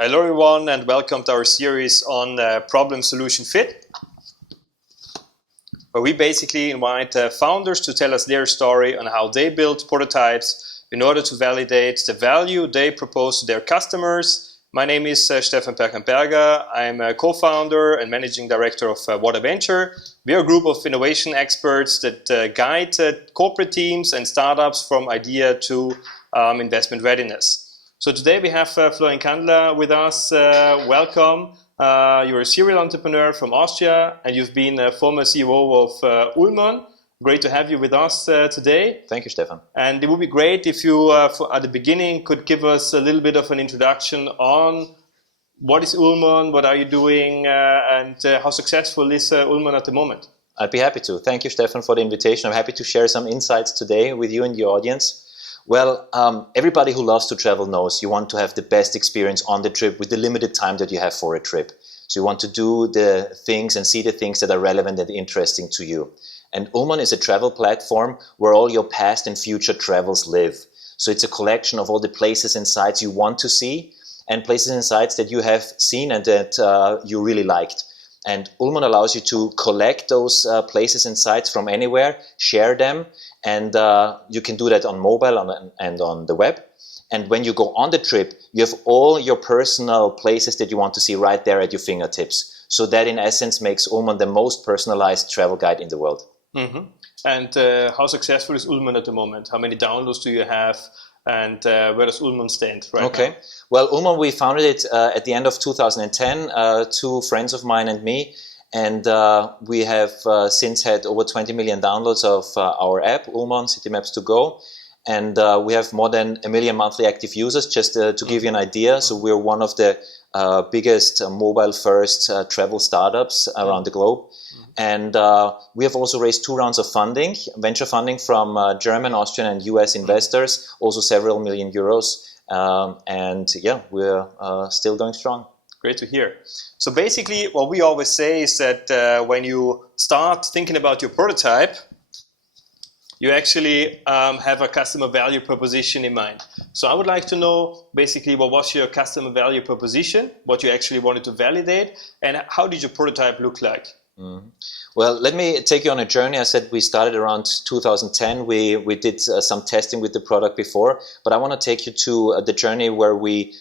Hello everyone and welcome to our series on problem solution fit, where we basically invite founders to tell us their story on how they build prototypes in order to validate the value they propose to their customers. My name is Stefan Perkamperger. I'm a co-founder and managing director of WhatAVenture. We are a group of innovation experts that guide corporate teams and startups from idea to investment readiness. So today we have Florian Kandler with us. Welcome. You're a serial entrepreneur from Austria and you've been a former CEO of Ulmon. Great to have you with us today. Thank you, Stefan. And it would be great if you, at the beginning, could give us a little bit of an introduction on what is Ulmon, what are you doing, and how successful is Ulmon at the moment? I'd be happy to. Thank you, Stefan, for the invitation. I'm happy to share some insights today with you and the audience. Well, everybody who loves to travel knows you want to have the best experience on the trip with the limited time that you have for a trip. So you want to do the things and see the things that are relevant and interesting to you. And Ulmon is a travel platform where all your past and future travels live. So it's a collection of all the places and sites you want to see and places and sites that you have seen and that you really liked. And Ulmon allows you to collect those places and sites from anywhere, share them, and you can do that on mobile and on the web. And when you go on the trip, you have all your personal places that you want to see right there at your fingertips. So that in essence makes Ulmon the most personalized travel guide in the world. Mm-hmm. And how successful is Ulmon at the moment? How many downloads do you have? And where does Ulmon stand right now? Well, Ulmon, we founded it at the end of 2010, two friends of mine and me. And we have since had over 20 million downloads of our app, Ulmon City Maps to Go. And we have more than 1 million monthly active users, just to give you an idea. So we're one of the biggest mobile-first travel startups around the globe. And we have also raised 2 rounds of funding, venture funding from German, Austrian and US investors, also several million euros. And yeah, we're still going strong. Great to hear. So basically what we always say is that when you start thinking about your prototype, you actually have a customer value proposition in mind. So I would like to know basically what was your customer value proposition, what you actually wanted to validate, and how did your prototype look like? Well, let me take you on a journey. I said we started around 2010. We did some testing with the product before, but I want to take you to the journey where we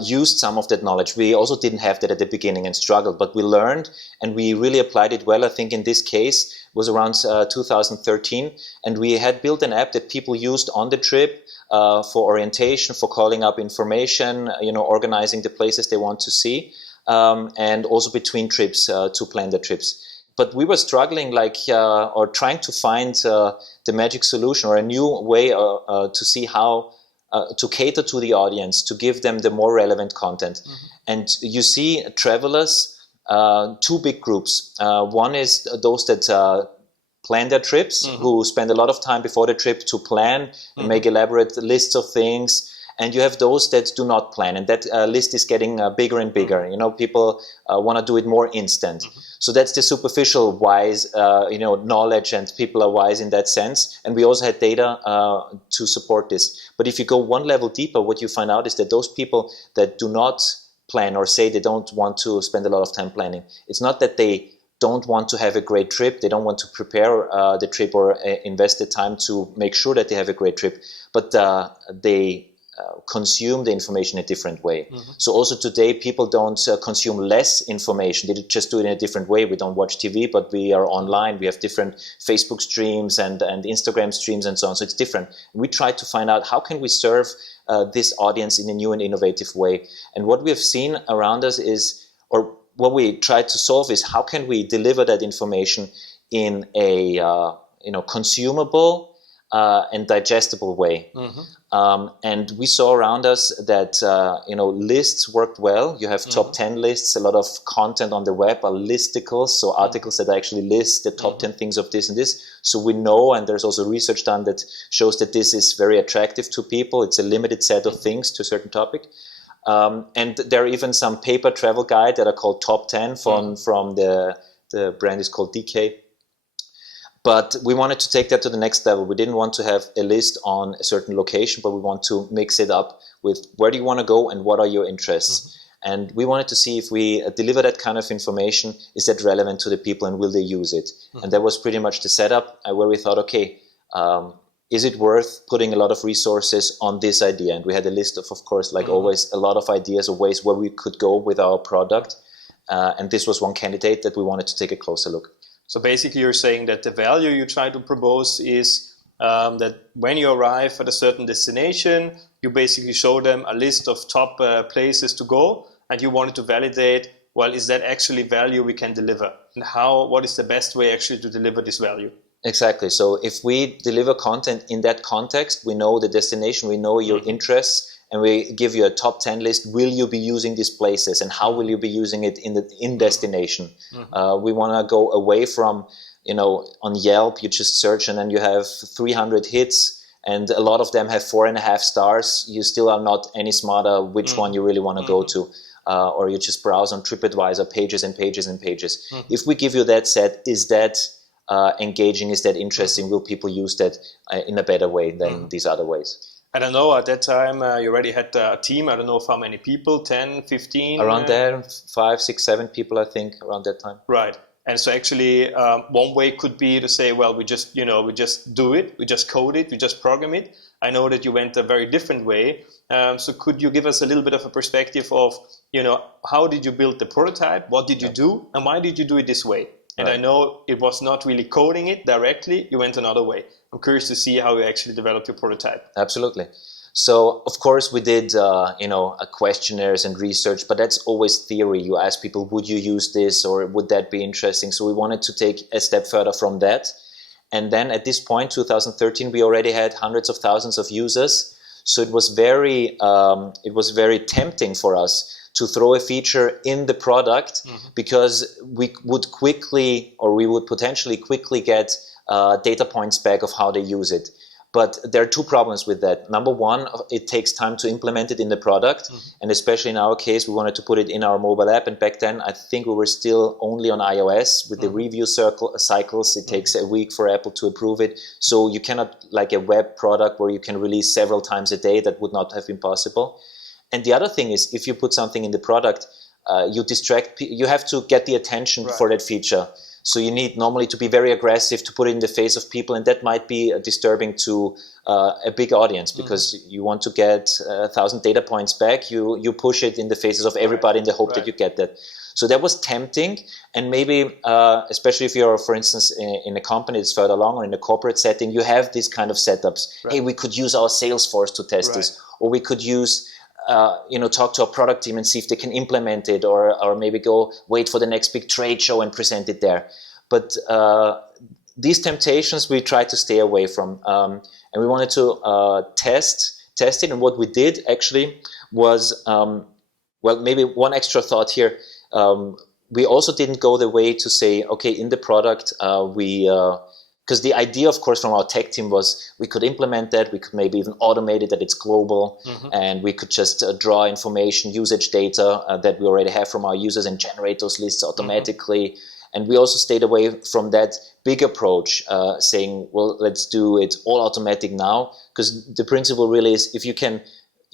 used some of that knowledge. We also didn't have that at the beginning and struggled, but we learned and we really applied it well. I think in this case it was around 2013, and we had built an app that people used on the trip for orientation, for calling up information, organizing the places they want to see. And also between trips to plan the trips. But we were struggling or trying to find the magic solution or a new way to see how to cater to the audience, to give them the more relevant content. And you see travelers, 2 big groups. One is those that plan their trips, who spend a lot of time before the trip to plan and make elaborate lists of things. And you have those that do not plan, and that list is getting bigger and bigger. People want to do it more instant. So that's the superficial wise, knowledge, and people are wise in that sense. And we also had data to support this. But if you go one level deeper, what you find out is that those people that do not plan or say they don't want to spend a lot of time planning, it's not that they don't want to have a great trip, they don't want to prepare the trip or invest the time to make sure that they have a great trip, but they consume the information in a different way. So also today people don't consume less information, they just do it in a different way. We don't watch TV, but we are online, we have different Facebook streams and Instagram streams and so on, so it's different. We try to find out how can we serve this audience in a new and innovative way. And what we have seen around us is, or what we try to solve is, how can we deliver that information in a consumable and digestible way. And we saw around us that lists worked well. You have top 10 lists, a lot of content on the web are listicles, so articles that actually list the top 10 things of this and this. So we know, and there's also research done that shows that this is very attractive to people. It's a limited set of things to a certain topic. And there are even some paper travel guide that are called top 10 from the brand is called DK. But we wanted to take that to the next level. We didn't want to have a list on a certain location, but we want to mix it up with where do you want to go and what are your interests. And we wanted to see if we deliver that kind of information, is that relevant to the people and will they use it? And that was pretty much the setup where we thought, okay, is it worth putting a lot of resources on this idea? And we had a list of course, like always, a lot of ideas of ways where we could go with our product. And this was one candidate that we wanted to take a closer look. So basically you're saying that the value you try to propose is that when you arrive at a certain destination, you basically show them a list of top places to go, and you wanted to validate, well, is that actually value we can deliver? And what is the best way actually to deliver this value? Exactly. So if we deliver content in that context, we know the destination, we know your interests, and we give you a top 10 list. Will you be using these places, and how will you be using it in destination? We want to go away from, on Yelp, you just search and then you have 300 hits, and a lot of them have 4.5 stars. You still are not any smarter which one you really want to go to. Or you just browse on TripAdvisor pages and pages and pages. If we give you that set, is that engaging? Is that interesting? Will people use that in a better way than these other ways? I don't know, at that time you already had a team. I don't know how many people, 10, 15? Around there, 5, 6, 7 people, I think, around that time. Right. And so actually one way could be to say, well, we just do it, we just code it, we just program it. I know that you went a very different way. So could you give us a little bit of a perspective of, how did you build the prototype? What did you do? And why did you do it this way? And I know it was not really coding it directly. You went another way. I'm curious to see how you actually developed your prototype. Absolutely. So, of course, we did, questionnaires and research, but that's always theory. You ask people, would you use this, or would that be interesting? So we wanted to take a step further from that. And then at this point, 2013, we already had hundreds of thousands of users. So it was very tempting for us to throw a feature in the product, because we would potentially quickly get data points back of how they use it. But there are two problems with that. Number one, it takes time to implement it in the product. And especially in our case, we wanted to put it in our mobile app. And back then, I think we were still only on iOS. With the review cycles, it takes a week for Apple to approve it. So you cannot, like a web product where you can release several times a day, that would not have been possible. And the other thing is, if you put something in the product, you have to get the attention for that feature. So you need normally to be very aggressive to put it in the face of people, and that might be disturbing to a big audience, because you want to get 1,000 data points back. You push it in the faces of everybody in the hope that you get that. So that was tempting, and maybe especially if you're, for instance, in a company that's further along or in a corporate setting, you have these kind of setups. Hey, we could use our sales force to test this, or we could use talk to our product team and see if they can implement it, or maybe go wait for the next big trade show and present it there. But these temptations we try to stay away from, and we wanted to test it. And what we did actually was, maybe one extra thought here. We also didn't go the way to say, okay, in the product because the idea, of course, from our tech team was we could implement that, we could maybe even automate it, that it's global, and we could just draw information, usage data that we already have from our users and generate those lists automatically. And we also stayed away from that big approach, saying, well, let's do it all automatic now, because the principle really is, if you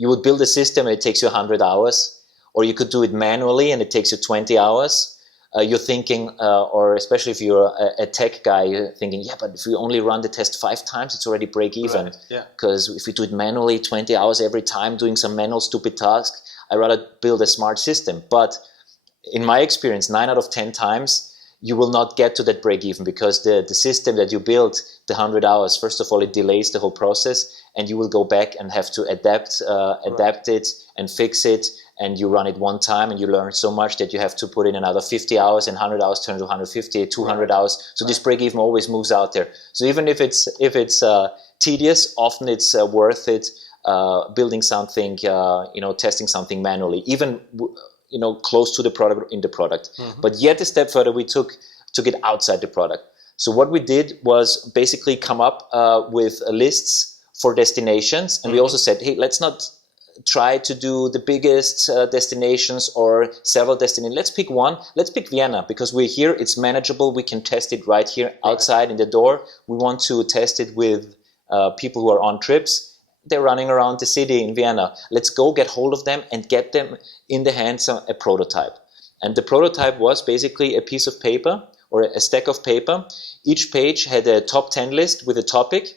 would build a system and it takes you 100 hours, or you could do it manually and it takes you 20 hours. You're thinking, or especially if you're a tech guy, you're thinking, yeah, but if we only run the test 5 times, it's already break even. Because if we do it manually, 20 hours every time, doing some manual stupid task, I'd rather build a smart system. But in my experience, 9 out of 10 times, you will not get to that break even, because the system that you build, the 100 hours, first of all, it delays the whole process, and you will go back and have to adapt it and fix it. And you run it one time and you learn so much that you have to put in another 50 hours, and 100 hours turn to 150, 200 hours. So this break even always moves out there. So even if it's tedious, often it's worth it building something, testing something manually, even close to the product, in the product. But yet a step further, we took it outside the product. So what we did was basically come up with lists for destinations, and we also said, hey, let's not try to do the biggest destinations or several destinations. Let's pick one. Let's pick Vienna, because we're here. It's manageable. We can test it right here outside in the door. We want to test it with people who are on trips. they're running around the city in Vienna. Let's go get hold of them and get them in the hands of a prototype. And the prototype was basically a piece of paper or a stack of paper. Each page had a top 10 list with a topic.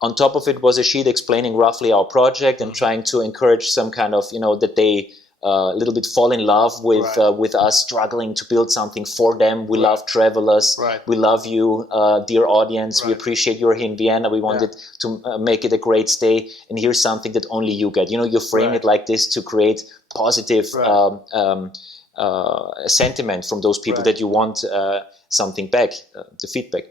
On top of it was a sheet explaining roughly our project and trying to encourage some kind of, that they a little bit fall in love with us struggling to build something for them. We love travelers. We love you, dear audience. We appreciate you're here in Vienna. We wanted to make it a great stay. And here's something that only you get. You frame it like this to create positive sentiment from those people that you want something back, the feedback.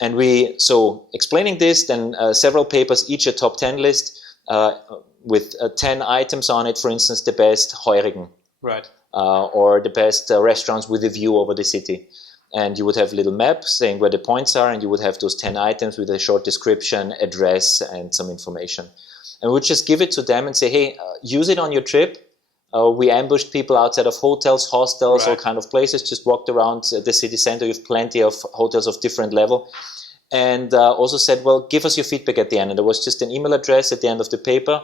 And so explaining this, then several papers, each a top 10 list, with 10 items on it, for instance, the best Heurigen, or the best restaurants with a view over the city. And you would have a little map saying where the points are, and you would have those 10 items with a short description, address, and some information. And we would just give it to them and say, hey, use it on your trip. We ambushed people outside of hotels, hostels, all kind of places, just walked around the city center. You have plenty of hotels of different level. And also said, well, give us your feedback at the end. And there was just an email address at the end of the paper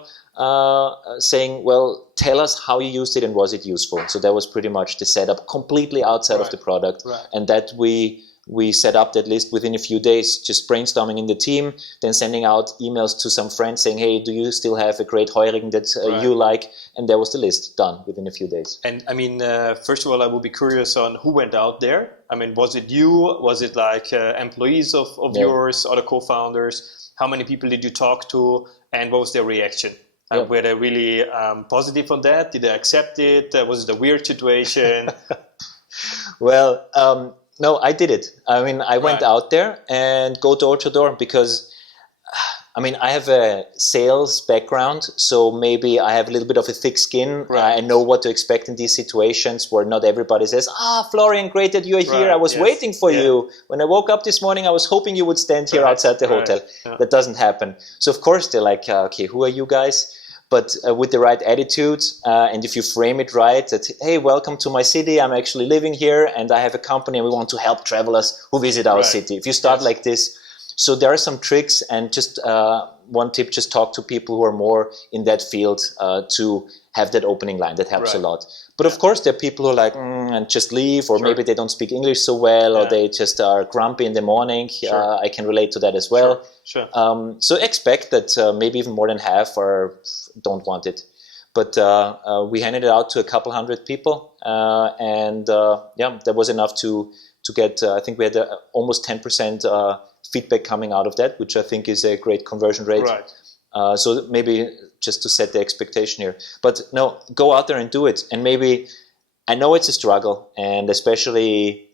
saying, well, tell us how you used it and was it useful. So that was pretty much the setup, completely outside of the product. And that we set up that list within a few days, just brainstorming in the team, then sending out emails to some friends saying, hey, do you still have a great Heurigen that you like? And that was the list done within a few days. And I mean, first of all, I would be curious on who went out there. I mean, was it you? Was it like employees of yours, other co-founders? How many people did you talk to? And what was their reaction? Were they really positive on that? Did they accept it? Was it a weird situation? Well, no, I did it. I mean, I went out there and go door to door because, I mean, I have a sales background, so maybe I have a little bit of a thick skin. I know what to expect in these situations where not everybody says, Florian, great that you're here. I was waiting for you. When I woke up this morning, I was hoping you would stand here outside the hotel. That doesn't happen. So, of course, they're like, okay, who are you guys? But with the right attitude, and if you frame it right, that, hey, welcome to my city, I'm actually living here, and I have a company, and we want to help travelers who visit our city. If you start like this, so there are some tricks, and just one tip, just talk to people who are more in that field to have that opening line. That helps a lot. But of course, there are people who are like, and just leave, or maybe they don't speak English so well, or they just are grumpy in the morning. I can relate to that as well. So expect that maybe even more than half don't want it. But we handed it out to a couple hundred people, and that was enough to get, I think we had almost 10% feedback coming out of that, which I think is a great conversion rate. So maybe just to set the expectation here. But no, go out there and do it. And maybe, I know it's a struggle, and especially,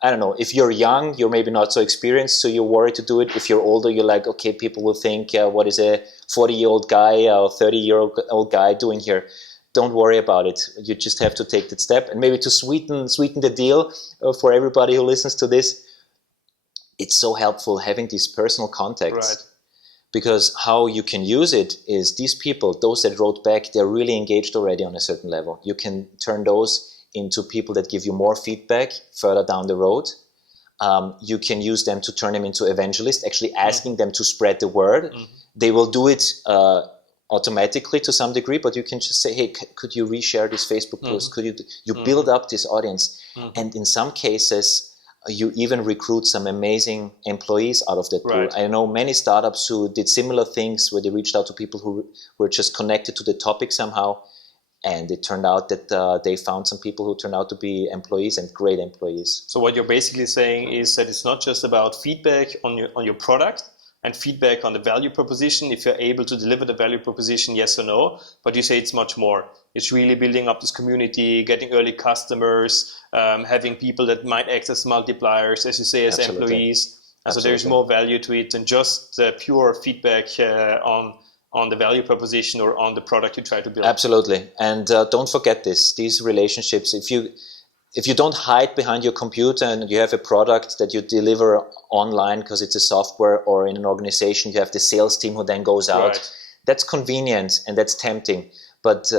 I don't know, if you're young, you're maybe not so experienced, so you're worried to do it. If you're older, you're like, okay, people will think, what is a 40-year-old guy or 30-year-old guy doing here? Don't worry about it. You just have to take that step. And maybe to sweeten the deal for everybody who listens to this, it's so helpful having these personal contacts. Because how you can use it is these people, those that wrote back, they're really engaged already on a certain level. You can turn those into people that give you more feedback further down the road. You can use them to turn them into evangelists, actually asking them to spread the word. They will do it automatically to some degree, but you can just say, hey, could you reshare this Facebook post? Could you build up this audience? And in some cases, you even recruit some amazing employees out of that pool. I know many startups who did similar things where they reached out to people who were just connected to the topic somehow. And it turned out that they found some people who turned out to be employees and great employees. So what you're basically saying is that it's not just about feedback on your product and feedback on the value proposition, if you're able to deliver the value proposition, yes or no, but you say it's much more. It's really building up this community, getting early customers, having people that might act as multipliers, as you say, as employees. So there's more value to it than just pure feedback on the value proposition or on the product you try to build. Absolutely. And don't forget these relationships. If you don't hide behind your computer and you have a product that you deliver online because it's a software, or in an organization you have the sales team who then goes out, that's convenient and that's tempting. But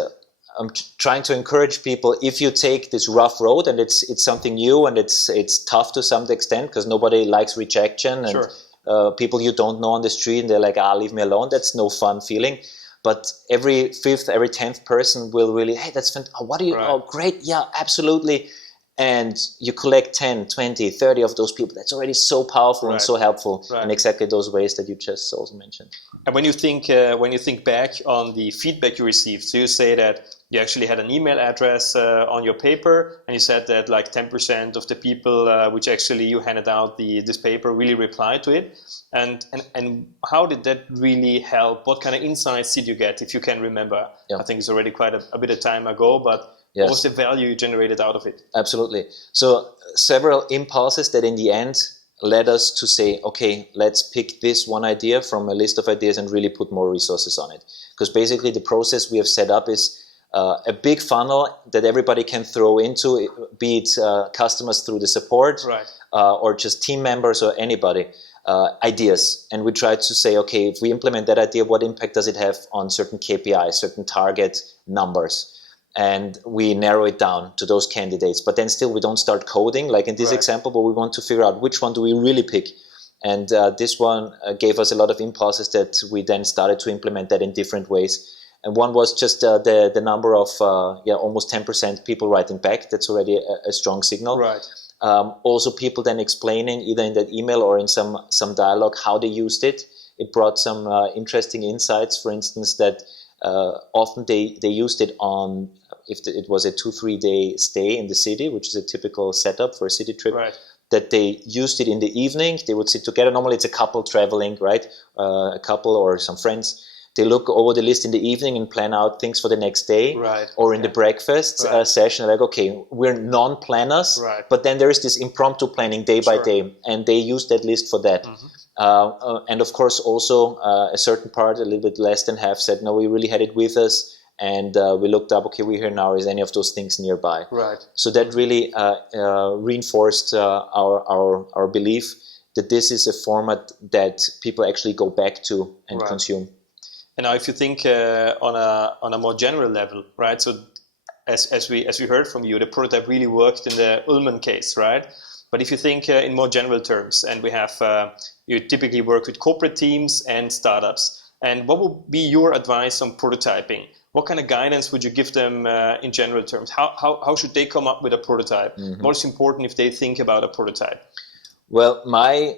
I'm trying to encourage people, if you take this rough road and it's something new and it's tough to some extent because nobody likes rejection and people you don't know on the street, and they're like, leave me alone. That's no fun feeling. But every 5th, every 10th person will really, hey, that's fantastic. Oh, what do you, oh, great. Yeah, absolutely. And you collect 10, 20, 30 of those people. That's already so powerful and so helpful in exactly those ways that you just also mentioned. And when you think back on the feedback you received, so you say that you actually had an email address on your paper, and you said that like 10% of the people which actually you handed out this paper really replied to it. And how did that really help? What kind of insights did you get, if you can remember? I think it's already quite a bit of time ago, but what was the value you generated out of it? Absolutely. So several impulses that in the end led us to say, okay, let's pick this one idea from a list of ideas and really put more resources on it. Because basically the process we have set up is a big funnel that everybody can throw into, be it customers through the support or just team members or anybody, ideas. And we try to say, okay, if we implement that idea, what impact does it have on certain KPIs, certain target numbers? And we narrow it down to those candidates. But then still we don't start coding, like in this example, but we want to figure out which one do we really pick. And this one gave us a lot of impulses that we then started to implement that in different ways. And one was just the number of almost 10% people writing back. That's already a strong signal. Also people then explaining either in that email or in some dialogue how they used it. It brought some interesting insights, for instance, that often they used it on, if it was a 2-3 day stay in the city, which is a typical setup for a city trip, that they used it in the evening. They would sit together. Normally it's a couple traveling, right? A couple or some friends. They look over the list in the evening and plan out things for the next day, or in the breakfast session. Like, okay, we're non-planners, but then there is this impromptu planning day by day, and they use that list for that. And of course, also a certain part, a little bit less than half, said, no, we really had it with us, and we looked up, okay, we're here now, is any of those things nearby? So that really reinforced our belief that this is a format that people actually go back to and consume. And now, if you think on a more general level, right? So, as we heard from you, the prototype really worked in the Ulmon case, right? But if you think in more general terms, and we have you typically work with corporate teams and startups, and what would be your advice on prototyping? What kind of guidance would you give them in general terms? How should they come up with a prototype? Most important if they think about a prototype. Well, my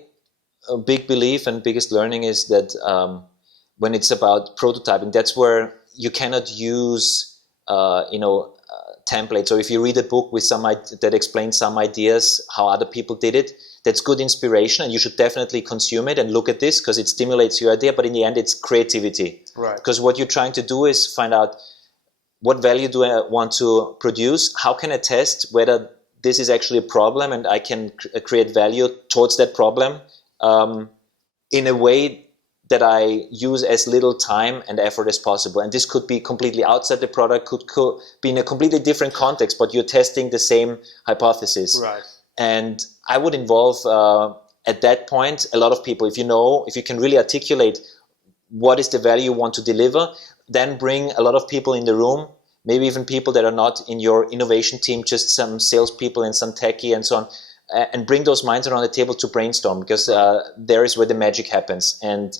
big belief and biggest learning is that when it's about prototyping, that's where you cannot use, templates. So if you read a book with that explains some ideas, how other people did it, that's good inspiration, and you should definitely consume it and look at this because it stimulates your idea. But in the end, it's creativity. Because what you're trying to do is find out what value do I want to produce? How can I test whether this is actually a problem and I can create value towards that problem in a way that I use as little time and effort as possible. And this could be completely outside the product, could be in a completely different context, but you're testing the same hypothesis. And I would involve, at that point, a lot of people. If you can really articulate what is the value you want to deliver, then bring a lot of people in the room, maybe even people that are not in your innovation team, just some salespeople and some techie and so on, and bring those minds around the table to brainstorm, because there is where the magic happens. And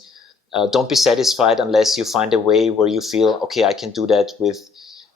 don't be satisfied unless you find a way where you feel, okay, I can do that with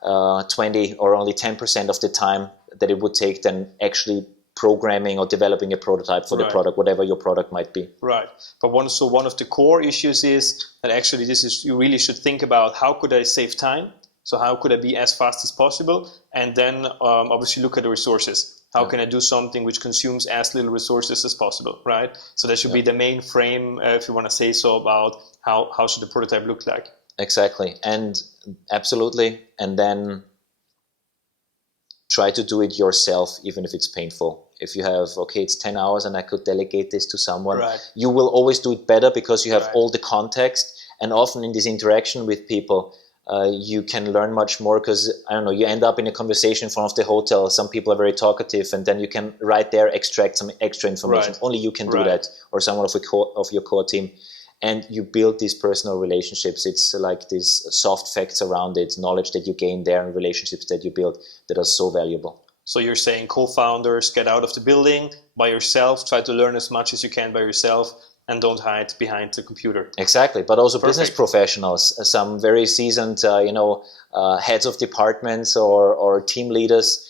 20 or only 10% of the time that it would take than actually programming or developing a prototype for the product, whatever your product might be. But one of the core issues is that actually you really should think about how could I save time? So how could I be as fast as possible? And then obviously look at the resources. How can I do something which consumes as little resources as possible, right? So that should be the main frame, if you want to say so, about how should the prototype look like. Exactly, and absolutely. And then try to do it yourself, even if it's painful. If you have, okay, it's 10 hours and I could delegate this to someone, you will always do it better because you have all the context. And often in this interaction with people, you can learn much more because, I don't know, you end up in a conversation in front of the hotel. Some people are very talkative, and then you can right there extract some extra information. Only you can do that, or someone of your core team. And you build these personal relationships. It's like these soft facts around it, knowledge that you gain there and relationships that you build that are so valuable. So you're saying co-founders, get out of the building by yourself, try to learn as much as you can by yourself, and don't hide behind the computer. Exactly, but also business Perfect. professionals, some very seasoned, heads of departments or team leaders.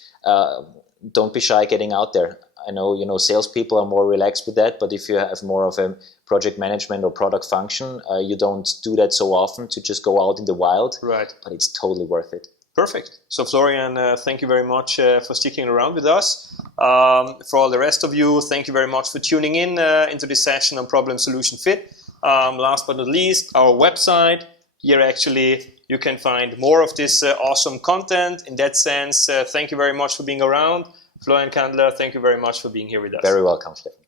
Don't be shy getting out there. I know, salespeople are more relaxed with that, but if you have more of a project management or product function, you don't do that so often to just go out in the wild. Right. But it's totally worth it. Perfect. So Florian, thank you very much for sticking around with us. For all the rest of you, thank you very much for tuning in into this session on Problem Solution Fit. Last but not least, our website. Here actually you can find more of this awesome content. In that sense, thank you very much for being around. Florian Kandler, thank you very much for being here with us. Very welcome, Stefan.